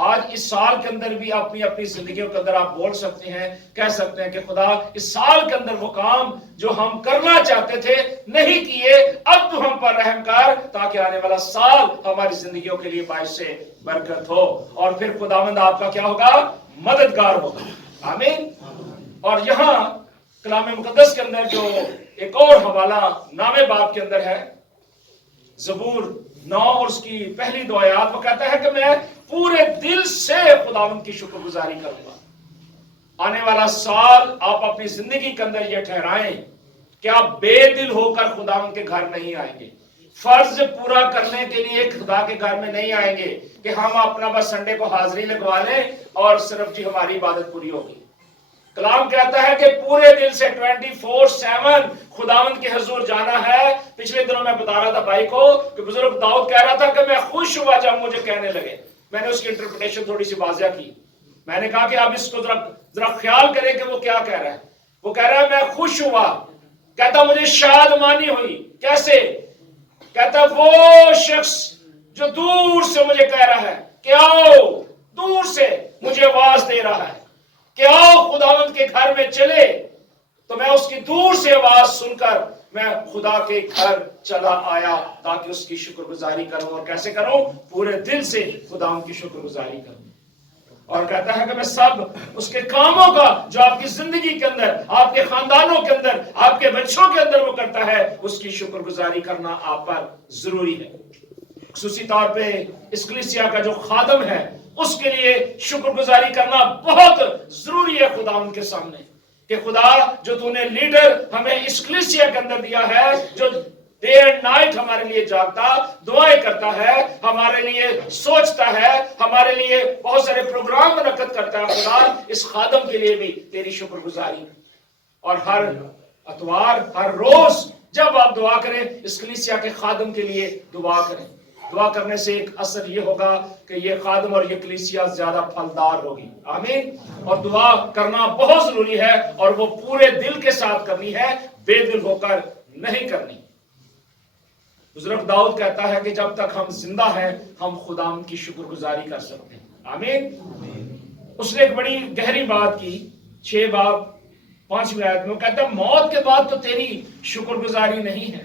آج اس سال کے اندر بھی اپنی اپنی زندگیوں کے اندر آپ بول سکتے ہیں، کہہ سکتے ہیں کہ خدا اس سال کے اندر وہ کام جو ہم کرنا چاہتے تھے نہیں کیے، اب تو ہم پر رحم کر، تاکہ آنے والا سال ہماری زندگیوں کے لیے باعث سے برکت ہو، اور پھر خداوند آپ کا کیا ہوگا؟ مددگار ہوگا۔ آمین۔ اور یہاں کلام مقدس کے اندر جو ایک اور حوالہ نامے باب کے اندر ہے، زبور 9 اور اس کی پہلی 2 آیات، وہ کہتا ہے کہ میں پورے دل سے خداوند کی شکر گزاری کروں گا۔ آنے والا سال آپ اپنی زندگی کے اندر یہ ٹھہرائیں کہ آپ بے دل ہو کر خداوند کے گھر نہیں آئیں گے، فرض پورا کرنے کے لیے خدا کے گھر میں نہیں آئیں گے کہ ہم اپنا بس سنڈے کو حاضری لگوا لیں اور صرف جی ہماری عبادت پوری ہوگی۔ کلام کہتا ہے کہ پورے دل سے 24/7 خداوند کے حضور جانا ہے۔ پچھلے دنوں میں بتا رہا تھا بھائی کو کہ بزرگ داؤد کہہ رہا تھا کہ میں خوش ہوا جب مجھے کہنے لگے، میں نے اس کی انٹرپریٹیشن تھوڑی سی واضح کی، میں نے کہا کہ آپ اس کو ذرا خیال کریں کہ وہ کیا کہہ رہا ہے۔ وہ کہہ رہا ہے میں خوش ہوا، کہتا مجھے شادمانی ہوئی۔ کیسے؟ کہتا وہ شخص جو دور سے مجھے کہہ رہا ہے کہ آؤ، دور سے مجھے آواز دے رہا ہے کہ آؤ خداوند کے گھر میں چلے، تو میں اس کی دور سے آواز سن کر میں خدا کے گھر چلا آیا تاکہ اس کی شکر گزاری کروں۔ اور کیسے کروں؟ پورے دل سے خداوند کی شکر گزاری کروں۔ اور کہتا ہے کہ میں سب اس کے کاموں کا جو آپ کی زندگی کے اندر، آپ کے خاندانوں کے اندر، آپ کے بچوں کے اندر وہ کرتا ہے، اس کی شکر گزاری کرنا آپ پر ضروری ہے۔ خصوصی طور پہ اس کلیسیا کا جو خادم ہے اس کے لیے شکر گزاری کرنا بہت ضروری ہے خداوند کے سامنے، کہ خدا جو تو نے لیڈر ہمیں اس کلیسیا کے اندر دیا ہے، جو ڈے اینڈ نائٹ ہمارے لیے جاگتا، دعائیں کرتا ہے، ہمارے لیے سوچتا ہے، ہمارے لیے بہت سارے پروگرام منعقد کرتا ہے، خدا اس خادم کے لیے بھی تیری شکر گزاری۔ اور ہر اتوار، ہر روز جب آپ دعا کریں، اس کلیسیا کے خادم کے لیے دعا کریں۔ دعا کرنے سے ایک اثر یہ ہوگا کہ یہ خادم اور یہ کلیسیا زیادہ پھلدار ہوگی۔ آمین۔ اور دعا کرنا بہت ضروری ہے، اور وہ پورے دل کے ساتھ کرنی ہے، بے دل ہو کر نہیں کرنی۔ بزرگ داؤد کہتا ہے کہ جب تک ہم زندہ ہیں ہم خداوند کی شکر گزاری کر سکتے ہیں۔ آمین۔ اس نے ایک بڑی گہری بات کی، 6 باب 5ویں آیت میں، وہ کہتا ہے موت کے بعد تو تیری شکر گزاری نہیں ہے۔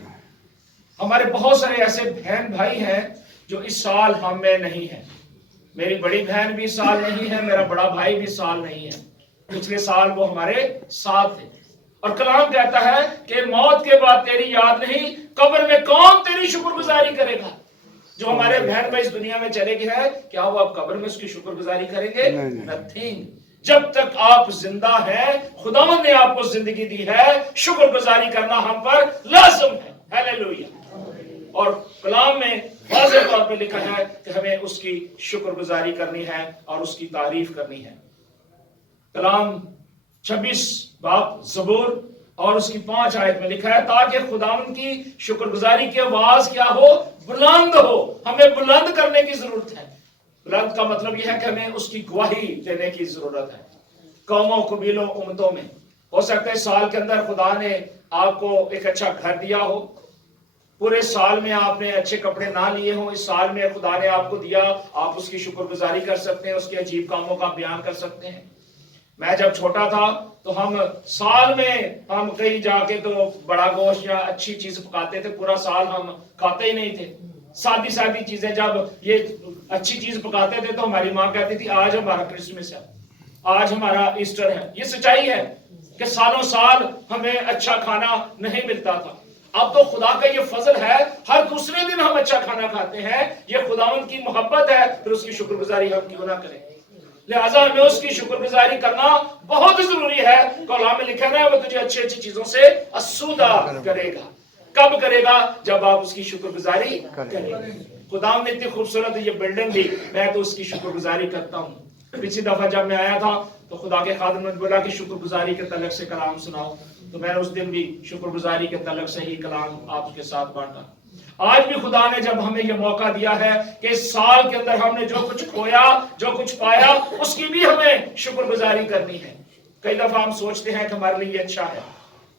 ہمارے بہت سارے ایسے بہن بھائی ہیں جو اس سال ہم میں نہیں ہیں۔ میری بڑی بہن بھی اس سال نہیں ہے، میرا بڑا بھائی بھی اس سال نہیں ہے، پچھلے سال وہ ہمارے ساتھ تھے۔ اور کلام کہتا ہے کہ موت کے بعد تیری یاد نہیں، قبر میں کون تیری شکر گزاری کرے گا؟ جو ہمارے بہن بھائی اس دنیا میں چلے گئے ہیں، کیا وہ اب قبر میں اس کی شکر گزاری کریں گے؟ نتھنگ۔ جب تک آپ زندہ ہیں، خداوند نے آپ کو زندگی دی ہے، شکر گزاری کرنا ہم پر لازم ہے۔ ہیلیلویا۔ اور کلام میں واضح طور پہ لکھا ہے کہ ہمیں اس کی شکر گزاری کرنی ہے اور اس کی تعریف کرنی ہے۔ کلام 26 باب زبور اور اس کی 5 آیت میں لکھا ہے تاکہ خداوند کی شکر گزاری کی آواز کیا ہو؟ بلند ہو۔ ہمیں بلند کرنے کی ضرورت ہے۔ بلند کا مطلب یہ ہے کہ ہمیں اس کی گواہی دینے کی ضرورت ہے۔ قوموں، قبیلوں، امتوں میں ہو سکتا ہے سال کے اندر خدا نے آپ کو ایک اچھا گھر دیا ہو، پورے سال میں آپ نے اچھے کپڑے نہ لیے ہوں، اس سال میں خدا نے آپ کو دیا، آپ اس کی شکر گزاری کر سکتے ہیں، اس کے عجیب کاموں کا بیان کر سکتے ہیں۔ میں جب چھوٹا تھا تو ہم سال میں ہم کہیں جا کے تو بڑا گوشت یا اچھی چیز پکاتے تھے، پورا سال ہم کھاتے ہی نہیں تھے۔ سادی سادی چیزیں، جب یہ اچھی چیز پکاتے تھے تو ہماری ماں کہتی تھی آج ہمارا کرسمس ہے، آج ہمارا ایسٹر ہے۔ یہ سچائی ہے کہ سالوں سال ہمیں اچھا کھانا نہیں ملتا تھا۔ اب تو خدا کا یہ فضل ہے، ہر دوسرے دن ہم اچھا کھانا کھاتے ہیں۔ یہ خداوند کی محبت ہے، پھر اس کی شکر گزاری ہم کیوں نہ کریں؟ لہٰذا ہمیں اس کی شکر گزاری کرنا بہت ضروری ہے۔ کلام میں لکھا ہے وہ تجھے اچھی اچھی چیزوں سے آسودہ کرے گا۔ کب کرے گا؟ جب آپ اس کی شکر گزاری کریں گے۔ خداوند نے اتنی خوبصورت یہ بلڈنگ دی، میں تو اس کی شکر گزاری کرتا ہوں۔ پچھلی دفعہ جب میں آیا تھا تو خدا کے خادم نے بولا کہ شکر گزاری کے تعلق سے کلام سناؤ، تو میں نے اس دن بھی شکر گزاری کے تعلق سے ہی کلام آپ کے ساتھ بانٹا۔ آج بھی خدا نے جب ہمیں یہ موقع دیا ہے کہ اس سال کے اندر ہم نے جو کچھ کھویا، جو کچھ پایا، اس کی بھی ہمیں شکر گزاری کرنی ہے۔ کئی دفعہ ہم سوچتے ہیں کہ ہمارے لیے یہ اچھا ہے،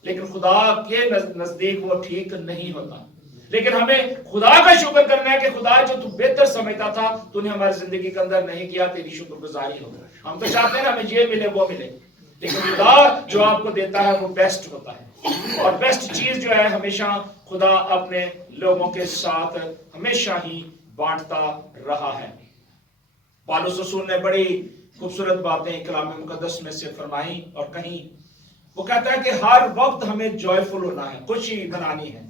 لیکن خدا کے نزدیک وہ ٹھیک نہیں ہوتا۔ لیکن ہمیں خدا کا شکر کرنا ہے کہ خدا جو تو بہتر سمجھتا تھا تو نے ہماری زندگی کے اندر نہیں کیا، تیری شکر گزاری ہو. ہم تو چاہتے ہیں نا ہمیں یہ ملے وہ ملے، لیکن خدا جو آپ کو دیتا ہے وہ بیسٹ ہوتا ہے، اور بیسٹ چیز جو ہے ہمیشہ خدا اپنے لوگوں کے ساتھ ہمیشہ ہی بانٹتا رہا ہے. پالوس رسول نے بڑی خوبصورت باتیں کلام مقدس میں سے فرمائی اور کہیں. وہ کہتا ہے کہ ہر وقت ہمیں جوائفل ہونا ہے، خوشی منانی ہے.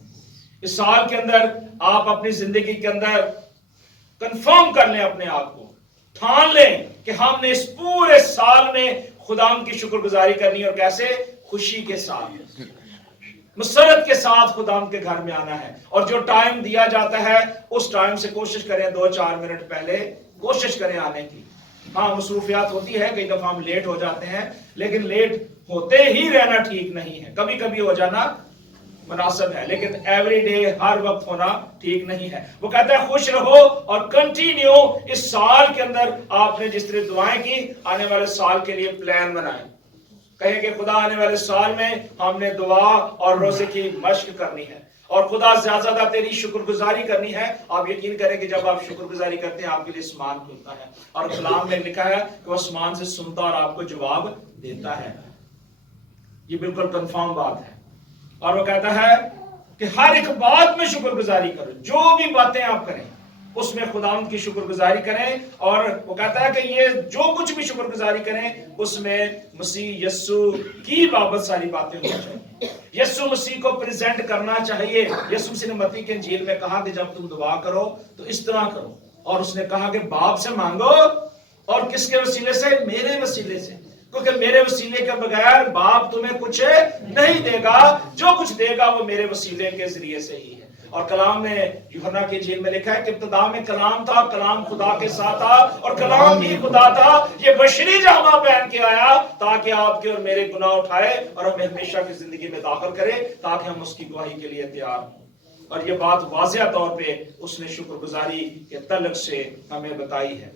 اس سال کے اندر آپ اپنی زندگی کے اندر کنفرم کر لیں، اپنے آپ کو ٹھان لیں کہ ہم نے اس پورے سال میں خدا کی شکر گزاری کرنی ہے، اور کیسے؟ خوشی کے ساتھ، مسرت کے ساتھ خدا کے گھر میں آنا ہے. اور جو ٹائم دیا جاتا ہے اس ٹائم سے کوشش کریں 2-4 منٹ پہلے کوشش کریں آنے کی. ہاں مصروفیات ہوتی ہے، کئی دفعہ ہم لیٹ ہو جاتے ہیں، لیکن لیٹ ہوتے ہی رہنا ٹھیک نہیں ہے. کبھی کبھی ہو جانا مناسب ہے، لیکن ایوری ڈے ہر وقت ہونا ٹھیک نہیں ہے. وہ کہتا ہے خوش رہو اور کنٹینیو اس سال کے اندر آپ نے جس طرح دعائیں کی، آنے والے سال کے لیے پلان بنائیں. کہیں کہ خدا آنے والے سال میں ہم نے دعا اور روزے کی مشق کرنی ہے، اور خدا زیادہ تیری شکر گزاری کرنی ہے. آپ یقین کریں کہ جب آپ شکر گزاری کرتے ہیں آپ کے لیے آسمان کھلتا ہے، اور کلام میں لکھا ہے کہ وہ آسمان سے سنتا اور آپ کو جواب دیتا ہے. یہ بالکل کنفرم بات ہے. اور وہ کہتا ہے کہ ہر ایک بات میں شکر گزاری کرو، جو بھی باتیں آپ کریں اس میں خداوند کی شکر گزاری کریں. اور وہ کہتا ہے کہ یہ جو کچھ بھی شکر گزاری کریں اس میں مسیح یسو کی بابت ساری باتیں ہونی چاہیے. یسو مسیح کو پریزنٹ کرنا چاہیے. یسوع مسیح نے متی کے انجیل میں کہا کہ جب تم دعا کرو تو اس طرح کرو، اور اس نے کہا کہ باپ سے مانگو، اور کس کے وسیلے سے؟ میرے وسیلے سے، کیونکہ میرے وسیلے کے بغیر باپ تمہیں کچھ نہیں دے گا. جو کچھ دے گا وہ میرے وسیلے کے ذریعے سے ہی ہے. اور کلام میں یوحنا کی انجیل میں لکھا ہے کہ ابتدا میں کلام تھا، کلام خدا کے ساتھ تھا، اور کلام ہی خدا تھا. یہ بشری جامہ پہن کے آیا تاکہ آپ کے اور میرے گناہ اٹھائے اور ہمیں ہمیشہ کی زندگی میں داخل کرے، تاکہ ہم اس کی گواہی کے لیے تیار ہوں. اور یہ بات واضح طور پہ اس نے شکر گزاری کے تعلق سے ہمیں بتائی ہے.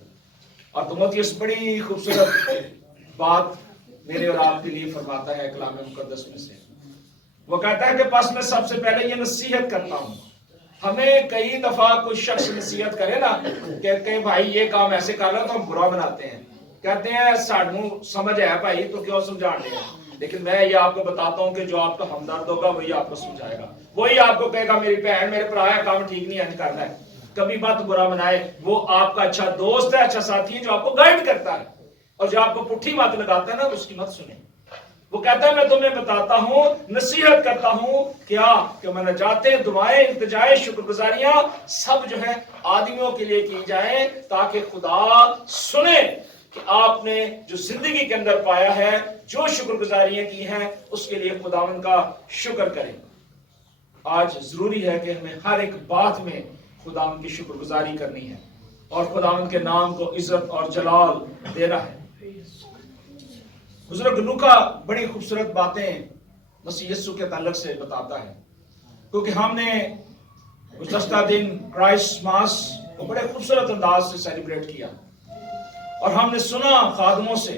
اور تimotheus بڑی خوبصورت بات میرے اور آپ کے لیے فرماتا ہے کلام مقدس میں سے. وہ کہتا ہے کہ پس میں سب سے پہلے یہ نصیحت کرتا ہوں. ہمیں کئی دفعہ کوئی شخص نصیحت کرے نا کہ بھائی یہ کام ایسے کر رہا تو ہم برا بناتے ہیں، کہتے ہیں سانو سمجھ ہے بھائی تو کیوں سمجھانے ہیں. لیکن میں یہ آپ کو بتاتا ہوں کہ جو آپ کا ہمدرد ہوگا وہی آپ کو سمجھائے گا، وہی آپ کو کہے گا میری بہن میرے برا ہے کام ٹھیک نہیں ہے کرنا ہے. کبھی بات برا بنائے، وہ آپ کا اچھا دوست ہے، اچھا ساتھی ہے جو آپ کو گائیڈ کرتا ہے، اور جو آپ کو پٹھی بات لگاتا ہے نا اس کی مت سنیں. وہ کہتا ہے میں تمہیں بتاتا ہوں، نصیحت کرتا ہوں کیا کہ مناجاتیں، دعائیں، التجائیں، شکر گزاریاں سب جو ہے آدمیوں کے لیے کی جائیں، تاکہ خدا سنے کہ آپ نے جو زندگی کے اندر پایا ہے، جو شکر گزاریاں کی ہیں اس کے لیے خداوند کا شکر کریں. آج ضروری ہے کہ ہمیں ہر ایک بات میں خداوند کی شکر گزاری کرنی ہے اور خداوند کے نام کو عزت اور جلال دینا ہے. بزرگ لوکا بڑی خوبصورت باتیں مسیح یسوع کے تعلق سے بتاتا ہے، کیونکہ ہم نے گزشتہ دن کرائسٹ ماس کو بڑے خوبصورت انداز سے سیلیبریٹ کیا، اور ہم نے سنا خادموں سے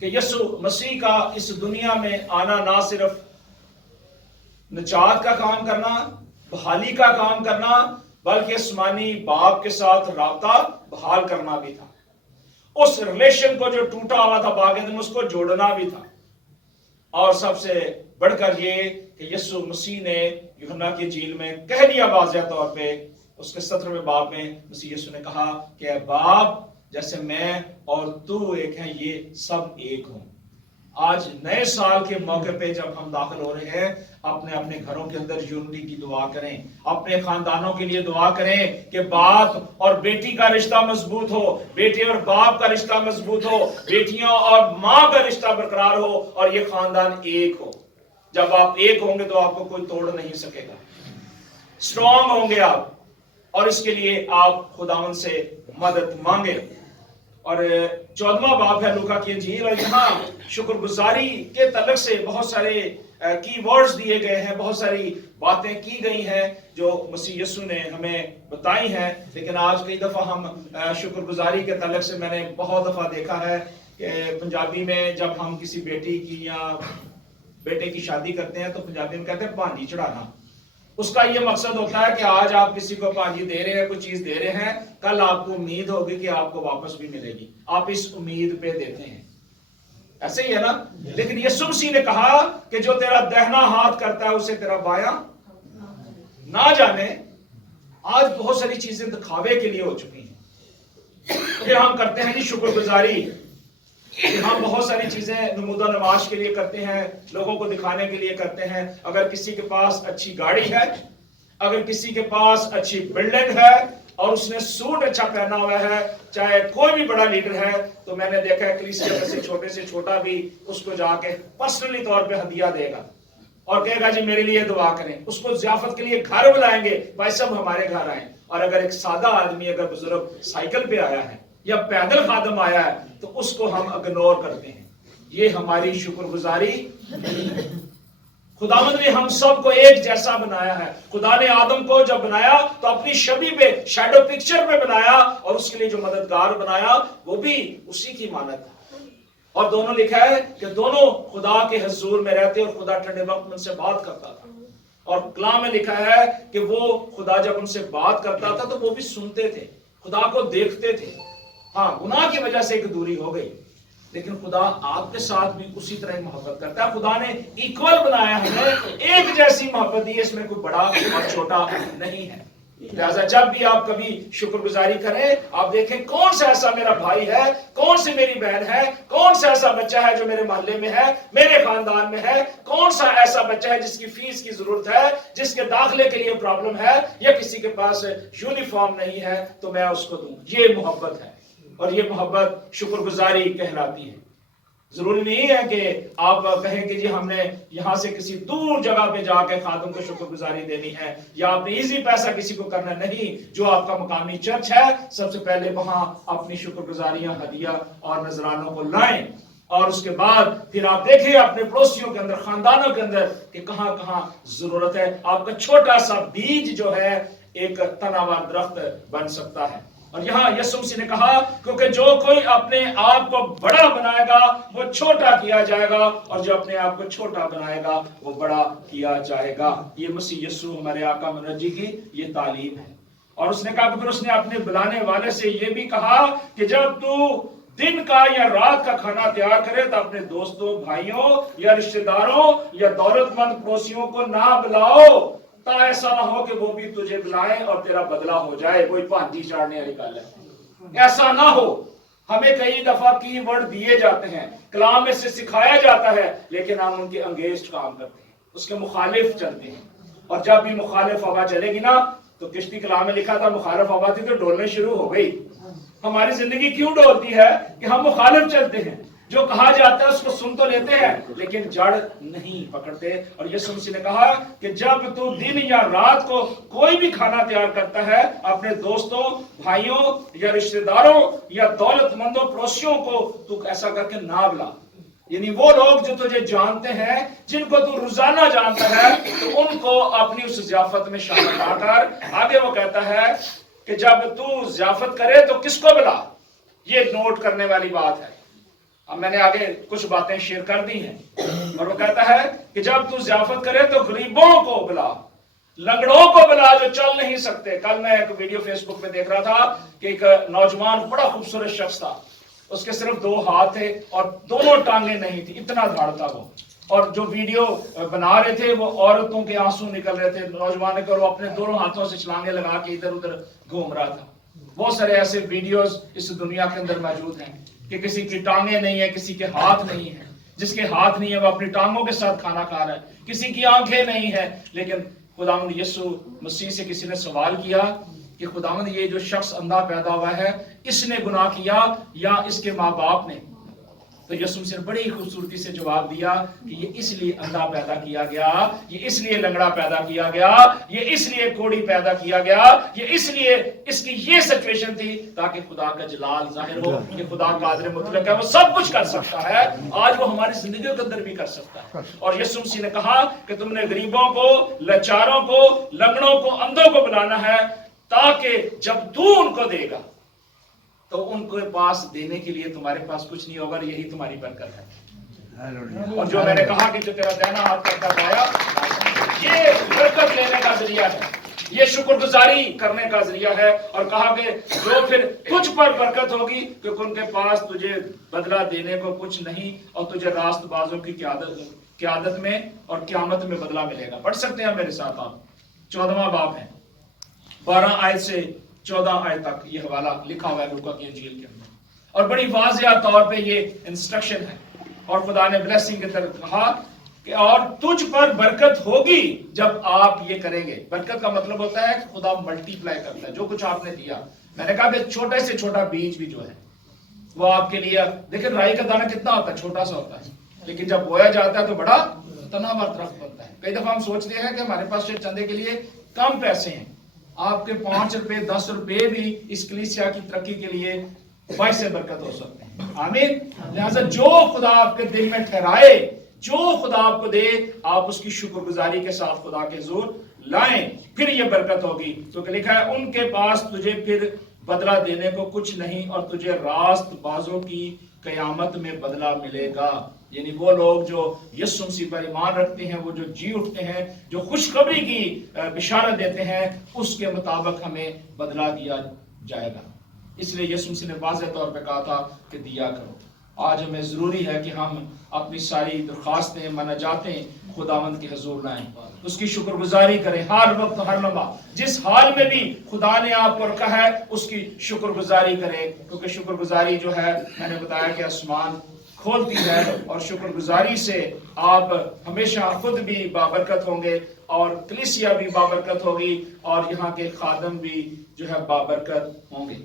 کہ یسوع مسیح کا اس دنیا میں آنا نہ صرف نجات کا کام کرنا، بحالی کا کام کرنا، بلکہ آسمانی باپ کے ساتھ رابطہ بحال کرنا بھی تھا. اس ریلیشن کو جو ٹوٹا ہوا تھا باغ عدن اس کو جوڑنا بھی تھا. اور سب سے بڑھ کر یہ کہ یسوع مسیح نے یوحنا کی انجیل میں کہہ دیا واضح طور پہ، اس کے 17ویں باب میں مسیح یسوع نے کہا کہ اے باپ جیسے میں اور تو ایک ہیں یہ سب ایک ہوں. آج نئے سال کے موقع پہ جب ہم داخل ہو رہے ہیں، اپنے اپنے گھروں کے اندر یونٹی کی دعا کریں، اپنے خاندانوں کے لیے دعا کریں کہ باپ اور بیٹی کا رشتہ مضبوط ہو، بیٹے اور باپ کا رشتہ مضبوط ہو، بیٹیاں اور ماں کا رشتہ برقرار ہو، اور یہ خاندان ایک ہو. جب آپ ایک ہوں گے تو آپ کو کوئی توڑ نہیں سکے گا، اسٹرانگ ہوں گے آپ، اور اس کے لیے آپ خداوند سے مدد مانگے. اور 14واں باب ہے لوکا کی انجیل، اور یہاں شکر گزاری کے تعلق سے بہت سارے کی ورڈز دیے گئے ہیں، بہت ساری باتیں کی گئی ہیں جو مسیح یسوع نے ہمیں بتائی ہیں. لیکن آج کئی دفعہ ہم شکر گزاری کے تعلق سے میں نے بہت دفعہ دیکھا ہے کہ پنجابی میں جب ہم کسی بیٹی کی یا بیٹے کی شادی کرتے ہیں تو پنجابی میں کہتے ہیں بھانڈی چڑھانا. اس کا یہ مقصد ہوتا ہے کہ آج آپ کسی کو پانچی دے رہے ہیں، کوئی چیز دے رہے ہیں، کل آپ کو امید ہوگی کہ آپ کو واپس بھی ملے گی، آپ اس امید پہ دیتے ہیں، ایسے ہی ہے نا؟ لیکن یسوع مسیح نے کہا کہ جو تیرا دہنا ہاتھ کرتا ہے اسے تیرا بایاں نہ جانے۔ آج بہت ساری چیزیں دکھاوے کے لیے ہو چکی ہیں، پھر ہم کرتے ہیں جی شکر گزاری، ہم بہت ساری چیزیں نمود و نمائش کے لیے کرتے ہیں، لوگوں کو دکھانے کے لیے کرتے ہیں۔ اگر کسی کے پاس اچھی گاڑی ہے، اگر کسی کے پاس اچھی بلڈنگ ہے اور اس نے سوٹ اچھا پہنا ہوا ہے، چاہے کوئی بھی بڑا لیڈر ہے، تو میں نے دیکھا ہے کلیسیا میں سے چھوٹے سے چھوٹا بھی اس کو جا کے پرسنلی طور پہ ہدیہ دے گا اور کہے گا جی میرے لیے دعا کریں، اس کو ضیافت کے لیے گھر بلائیں گے، بھائی سب ہمارے گھر آئیں۔ اور اگر ایک سادہ آدمی، اگر بزرگ سائیکل پہ آیا ہے یا پیدل خادم آیا ہے تو اس کو ہم اگنور کرتے ہیں، یہ ہماری شکر گزاری نہیں ہے۔ خداوند نے ہم سب کو ایک جیسا بنایا ہے۔ خدا نے آدم کو جب بنایا تو اپنی شبیہ پہ، شیڈو پکچر پہ بنایا، اور اس کے لیے جو مددگار بنایا وہ بھی اسی کی مانت ہے۔ اور دونوں لکھا ہے کہ دونوں خدا کے حضور میں رہتے اور خدا ٹھنڈے وقت ان سے بات کرتا تھا، اور کلام میں لکھا ہے کہ وہ خدا جب ان سے بات کرتا تھا تو وہ بھی سنتے تھے، خدا کو دیکھتے تھے۔ ہاں، گناہ کی وجہ سے ایک دوری ہو گئی، لیکن خدا آپ کے ساتھ بھی اسی طرح محبت کرتا ہے۔ خدا نے ایکول بنایا ہمیں، ایک جیسی محبت دی، اس میں کوئی بڑا اور چھوٹا نہیں ہے۔ لہذا جب بھی آپ کبھی شکر گزاری کریں، آپ دیکھیں کون سا ایسا میرا بھائی ہے، کون سی میری بہن ہے، کون سا ایسا بچہ ہے جو میرے محلے میں ہے، میرے خاندان میں ہے، کون سا ایسا بچہ ہے جس کی فیس کی ضرورت ہے، جس کے داخلے کے لیے پرابلم ہے، یا کسی کے پاس یونیفارم نہیں ہے تو میں اس کو دوں۔ یہ محبت ہے، اور یہ محبت شکر گزاری کہلاتی ہے۔ ضروری نہیں ہے کہ آپ کہیں کہ جی ہم نے یہاں سے کسی دور جگہ پہ جا کے خادم کو شکر گزاری دینی ہے، یا آپ نے ایزی پیسہ کسی کو کرنا نہیں۔ جو آپ کا مقامی چرچ ہے، سب سے پہلے وہاں اپنی شکر گزاریاں، ہدیہ اور نذرانوں کو لائیں، اور اس کے بعد پھر آپ دیکھیں اپنے پڑوسیوں کے اندر، خاندانوں کے اندر کہ کہاں کہاں ضرورت ہے۔ آپ کا چھوٹا سا بیج جو ہے ایک تناور درخت بن سکتا ہے۔ اور یہاں یسوع مسیح نے کہا کیونکہ جو کوئی اپنے آپ کو بڑا بنائے گا وہ چھوٹا کیا جائے گا، اور جو اپنے آپ کو چھوٹا بنائے گا وہ بڑا کیا جائے گا۔ یہ مسیح یسوع ہمارے آقا منجی کی یہ تعلیم ہے۔ اور اس نے کہا کہ پھر اس نے اپنے بلانے والے سے یہ بھی کہا کہ جب تو دن کا یا رات کا کھانا تیار کرے تو اپنے دوستوں، بھائیوں یا رشتہ داروں یا دولت مند پڑوسیوں کو نہ بلاؤ، تا ایسا نہ ہو کہ وہ بھی تجھے بلائیں اور تیرا بدلہ ہو جائے۔ وہی پانچی چاڑنے والی گل ہے، ایسا نہ ہو۔ ہمیں کئی دفعہ کی ورڈ دیے جاتے ہیں، کلام میں سے سکھایا جاتا ہے، لیکن ہم ان کے انگیزڈ کام کرتے ہیں، اس کے مخالف چلتے ہیں۔ اور جب بھی مخالف ہوا چلے گی نا، تو کشتی کلام میں لکھا تھا مخالف ہوا تھی تو ڈولنے شروع ہو گئی۔ ہماری زندگی کیوں ڈولتی ہے کہ ہم مخالف چلتے ہیں، جو کہا جاتا ہے اس کو سن تو لیتے ہیں لیکن جڑ نہیں پکڑتے۔ اور یسوع مسیح نے کہا کہ جب تو دن یا رات کو کوئی بھی کھانا تیار کرتا ہے، اپنے دوستوں، بھائیوں یا رشتہ داروں یا دولت مندوں پڑوسیوں کو تو ایسا کر کے نہ بلا، یعنی وہ لوگ جو تجھے جانتے ہیں، جن کو تو روزانہ جانتا ہے، تو ان کو اپنی اس ضیافت میں شامل نہ کر۔ آگے وہ کہتا ہے کہ جب تو ضیافت کرے تو کس کو بلا، یہ نوٹ کرنے والی بات ہے۔ اب میں نے آگے کچھ باتیں شیئر کر دی ہیں، اور وہ کہتا ہے کہ جب تو ضیافت کرے تو غریبوں کو بلا، لنگڑوں کو بلا جو چل نہیں سکتے۔ کل میں ایک ویڈیو فیس بک پہ دیکھ رہا تھا کہ ایک نوجوان بڑا خوبصورت شخص تھا، اس کے صرف 2 ہاتھ تھے اور دونوں ٹانگیں نہیں تھی، اتنا دھاڑ تھا وہ، اور جو ویڈیو بنا رہے تھے وہ عورتوں کے آنسو نکل رہے تھے نوجوان کے، اور وہ اپنے دونوں ہاتھوں سے چھلانگیں لگا کے ادھر ادھر گھوم رہا تھا۔ بہت سارے ایسے ویڈیوز اس دنیا کے اندر موجود ہیں کہ کسی کی ٹانگیں نہیں ہیں، کسی کے ہاتھ نہیں ہیں، جس کے ہاتھ نہیں ہے وہ اپنی ٹانگوں کے ساتھ کھانا کھا رہا ہے، کسی کی آنکھیں نہیں ہیں۔ لیکن خداوند یسوع مسیح سے کسی نے سوال کیا کہ خداوند یہ جو شخص اندھا پیدا ہوا ہے، اس نے گناہ کیا یا اس کے ماں باپ نے؟ تو یسوع مسیح نے بڑی خوبصورتی سے جواب دیا کہ یہ اس لیے اندھا پیدا کیا گیا، یہ اس لیے لنگڑا پیدا کیا گیا، یہ اس لیے کوڑی پیدا کیا گیا، یہ اس لیے اس کی یہ سچویشن تھی تاکہ خدا کا جلال ظاہر ہو کہ خدا قادر مطلق ہے، وہ سب کچھ کر سکتا ہے، آج وہ ہماری زندگیوں کے اندر بھی کر سکتا ہے۔ اور یسوع مسیح نے کہا کہ تم نے غریبوں کو، لاچاروں کو، لنگڑوں کو، اندھوں کو بلانا ہے، تاکہ جب تو ان کو دے گا تو ان کے پاس دینے کے لیے تمہارے پاس کچھ نہیں ہوگا، یہی تمہاری برکت ہے۔ اور جو میں نے کہا کہ جو تیرا دہنا ہاتھ کرتا پایا یہ برکت لینے کا ذریعہ ہے، یہ شکر گزاری کرنے کا ذریعہ ہے۔ اور کہا کہ جو پھر تجھ پر برکت ہوگی کیونکہ ان کے پاس تجھے بدلہ دینے کو کچھ نہیں، اور تجھے راست بازوں کی قیادت میں اور قیامت میں بدلہ ملے گا۔ پڑھ سکتے ہیں میرے ساتھ آپ 14واں باب ہے، 12 آیت سے 14 آیت تک یہ حوالہ لکھا ہوا ہے لوکا کی انجیل کے اندر، اور بڑی واضح طور پہ یہ انسٹرکشن ہے۔ اور خدا نے بلیسنگ کی طرف کہا کہ اور تجھ پر برکت ہوگی جب آپ یہ کریں گے۔ برکت کا مطلب ہوتا ہے کہ خدا ملٹی پلائی کرتا ہے جو کچھ آپ نے دیا۔ میں نے کہا کہ چھوٹے سے چھوٹا بیج بھی جو ہے وہ آپ کے لیے، دیکھیں رائی کا دانہ کتنا ہوتا ہے، چھوٹا سا ہوتا ہے، لیکن جب بویا جاتا ہے تو بڑا تناور درخت بنتا ہے۔ کئی دفعہ ہم سوچتے ہیں کہ ہمارے پاس شاید چندے کے لیے کم پیسے ہیں، آپ کے 5 روپے 10 روپے بھی اس کلیسیا کی ترقی کے لیے باعث برکت ہو سکتے ہیں۔ آمین۔ لہذا جو خدا آپ کے دل میں ٹھہرائے، جو خدا آپ کو دے، آپ اس کی شکر گزاری کے ساتھ خدا کے حضور لائیں، پھر یہ برکت ہوگی۔ تو لکھا ہے ان کے پاس تجھے پھر بدلہ دینے کو کچھ نہیں، اور تجھے راست بازوں کی قیامت میں بدلہ ملے گا۔ یعنی وہ لوگ جو یسوع مسیح پر ایمان رکھتے ہیں، وہ جو جی اٹھتے ہیں، جو خوشخبری کی بشارت دیتے ہیں، اس کے مطابق ہمیں بدلہ دیا جائے گا۔ اس لیے یسوع مسیح نے واضح طور پہ کہا تھا کہ دیا کرو۔ آج ہمیں ضروری ہے کہ ہم اپنی ساری درخواستیں مناجاتیں خداوند کے حضور لائیں، اس کی شکر گزاری کریں ہر وقت ہر لمحہ، جس حال میں بھی خدا نے آپ کو رکھا ہے اس کی شکر گزاری کریں، کیونکہ شکر گزاری جو ہے میں نے بتایا کہ آسمان کھولتی ہے، اور شکر گزاری سے آپ ہمیشہ خود بھی بابرکت ہوں گے، اور کلیسیا بھی بابرکت ہوگی، اور یہاں کے خادم بھی جو ہے بابرکت ہوں گے۔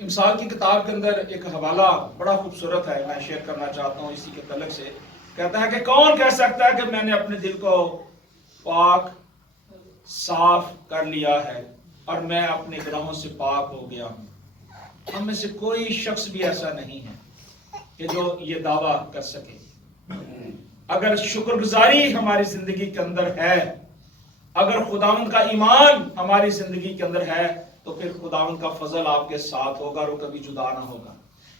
امثال کی کتاب کے اندر ایک حوالہ بڑا خوبصورت ہے، میں شیئر کرنا چاہتا ہوں اسی کے تعلق سے۔ کہتا ہے کہ کون کہہ سکتا ہے کہ میں نے اپنے دل کو پاک صاف کر لیا ہے اور میں اپنے گناہوں سے پاک ہو گیا ہوں۔ ہم میں سے کوئی شخص بھی ایسا نہیں ہے کہ جو یہ دعویٰ کر سکے۔ اگر شکر گزاری ہماری زندگی کے اندر ہے، اگر خداوند کا ایمان ہماری زندگی کے اندر ہے، تو پھر خداوند کا فضل آپ کے ساتھ ہوگا اور وہ کبھی جدا نہ ہوگا۔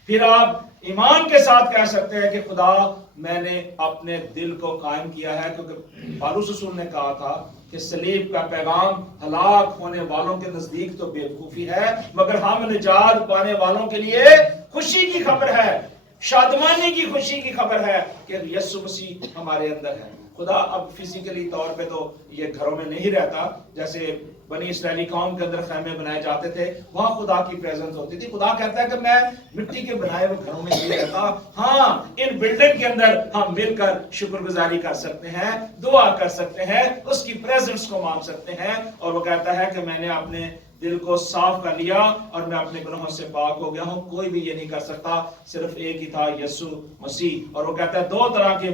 پھر آپ ایمان کے ساتھ کہہ سکتے ہیں کہ خدا میں نے اپنے دل کو قائم کیا ہے، کیونکہ پالوس رسول نے کہا تھا کہ صلیب کا پیغام ہلاک ہونے والوں کے نزدیک تو بیوقوفی ہے، مگر ہم نجات پانے والوں کے لیے خوشی کی خبر ہے، شادمانی کی خوشی کی خبر ہے کہ یسوع مسیح ہمارے اندر ہے۔ خدا اب فزیکلی طور پہ تو یہ گھروں میں نہیں رہتا، جیسے بنی اسرائیلی قوم کے اندر خیمے بنائے جاتے تھے، وہاں خدا کی پریزنس ہوتی تھی۔ خدا کہتا ہے کہ میں مٹی کے بنائے ہوئے گھروں میں نہیں رہتا، ہاں ان بلڈنگ کے اندر ہم مل کر شکر گزاری کر سکتے ہیں، دعا کر سکتے ہیں، اس کی پریزنس کو مانگ سکتے ہیں۔ اور وہ کہتا ہے کہ میں نے اپنے دل کو صاف کر لیا اور میں اپنے گناہوں سے پاک ہو گیا ہوں۔ کوئی بھی یہ نہیں کر سکتا، صرف ایک ہی تھا، یسوع مسیح۔ اور وہ کہتا ہے 2 طرح کے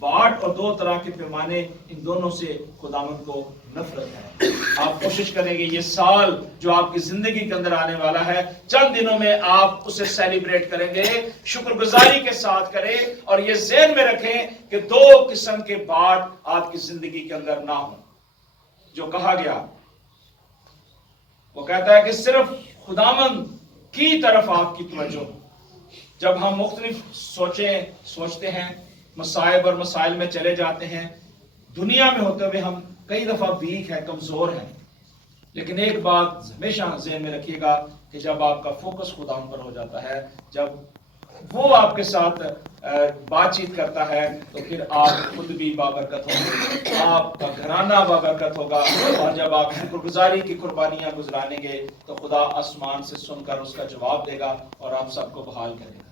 باٹ اور 2 طرح کے پیمانے، ان دونوں سے خداوند کو نفرت ہے۔ آپ کوشش کریں گے یہ سال جو آپ کی زندگی کے اندر آنے والا ہے، چند دنوں میں آپ اسے سیلیبریٹ کریں گے، شکر گزاری کے ساتھ کریں، اور یہ ذہن میں رکھیں کہ 2 قسم کے باٹ آپ کی زندگی کے اندر نہ ہوں۔ جو کہا گیا وہ کہتا ہے کہ صرف خداوند کی طرف آپ کی توجہ۔ جب ہم مختلف سوچتے ہیں، مصائب اور مسائل میں چلے جاتے ہیں، دنیا میں ہوتے ہوئے ہم کئی دفعہ ویک ہیں، کمزور ہیں، لیکن ایک بات ہمیشہ ذہن میں رکھیے گا کہ جب آپ کا فوکس خداوند پر ہو جاتا ہے، جب وہ آپ کے ساتھ بات چیت کرتا ہے، تو پھر آپ خود بھی بابرکت ہوں گے، آپ کا گھرانہ بابرکت ہوگا، اور جب آپ شکر گزاری کی قربانیاں گزرانیں گے تو خدا آسمان سے سن کر اس کا جواب دے گا اور آپ سب کو بحال کرے گا۔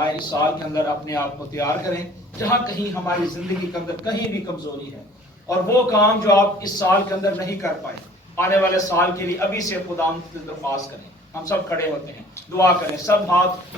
آئے اس سال کے اندر اپنے آپ کو تیار کریں، جہاں کہیں ہماری زندگی کے اندر کہیں بھی کمزوری ہے، اور وہ کام جو آپ اس سال کے اندر نہیں کر پائے، آنے والے سال کے لیے ابھی سے خدا سے درخواست کریں۔ ہم سب کھڑے ہوتے ہیں، دعا کریں، سب ہاتھ